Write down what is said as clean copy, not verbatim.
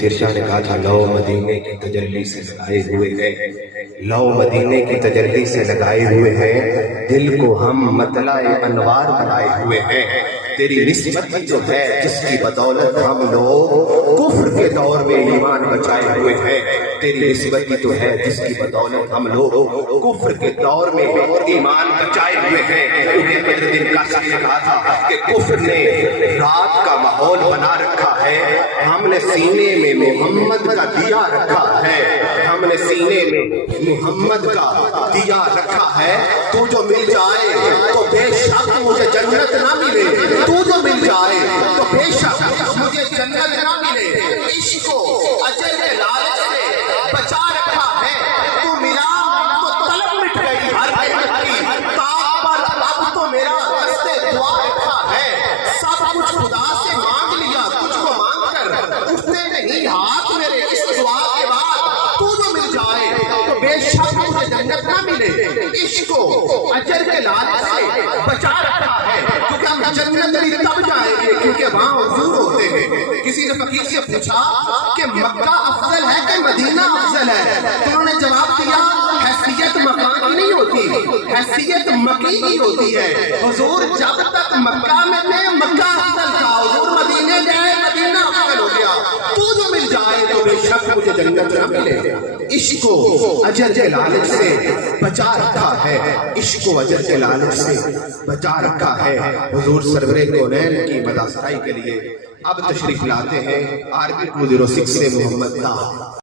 شیرشاہ نے کہا تھا لو مدینے کی تجلی سے لگائے ہوئے ہیں، لو مدینے کی تجلی سے لگائے ہوئے ہیں، دل کو ہم مطلع انوار بنائے ہوئے ہیں۔ تیری نسبت جو ہے جس کی بدولت ہم لوگ کفر کے دور میں ایمان بچائے ہوئے ہیں، تیری نسبت جو ہے جس کی بدولت ہم لوگ کفر کے دور میں ایمان بچائے ہوئے ہیں۔ کیونکہ بدرالدین قاسمی نے کہا تھا کہ کفر نے رات کا ماحول بنا رکھا ہے، ہم نے سینے میں محمد کا دیا رکھا ہے، ہم نے سینے میں محمد کا دیا رکھا ہے۔ تو جو مل جائے تو بے شک مجھے جنت نہ ملے، تو جو مل جائے تو بے شک مجھے جنت نہ ملے۔ عشق کو اجر کے لالچ سے بچا رکھا ہے، تو ملا تو طلب مٹ گئی ہر نعمت کی، طاق پر اب تو میرا دستے دعا رکھا ہے۔ سب کچھ خدا سے مانگ لیا، تجھ کو مانگ کر اٹھتے نہیں ہاتھ میرے اس دعا کے بعد، تو جو مل جائے تو بے شک مجھے جنت نہ ملے۔ عشق کو اجر کے لالچ سے بچا رکھا ہے، کیونکہ ہم جنت بھی تب جائیں گے کیونکہ وہاں حضور ہوتے ہیں۔ کسی نے فقیر سے پوچھا کہ مکہ افضل ہے کہ مدینہ افضل ہے، تو انہوں نے جواب دیا حیثیت مکان کی نہیں ہوتی، حیثیت مکی کی ہوتی ہے۔ حضور جب تک مکہ میں تھے مکہ افضل تھا، حضور مدینے گئے مدینہ افضل ہو گیا۔ تو جو مل جائے تو بے شک مجھے جنت نہ ملے۔ عشق کو اجر کے لالچ سے بچا رکھا ہے، عشق کو اجر کے لالچ سے بچا رکھا ہے۔ حضور سرور کونین کی مداحستائی کے لیے اب تشریف لاتے ہیں RB 206 سے محمد طاہر۔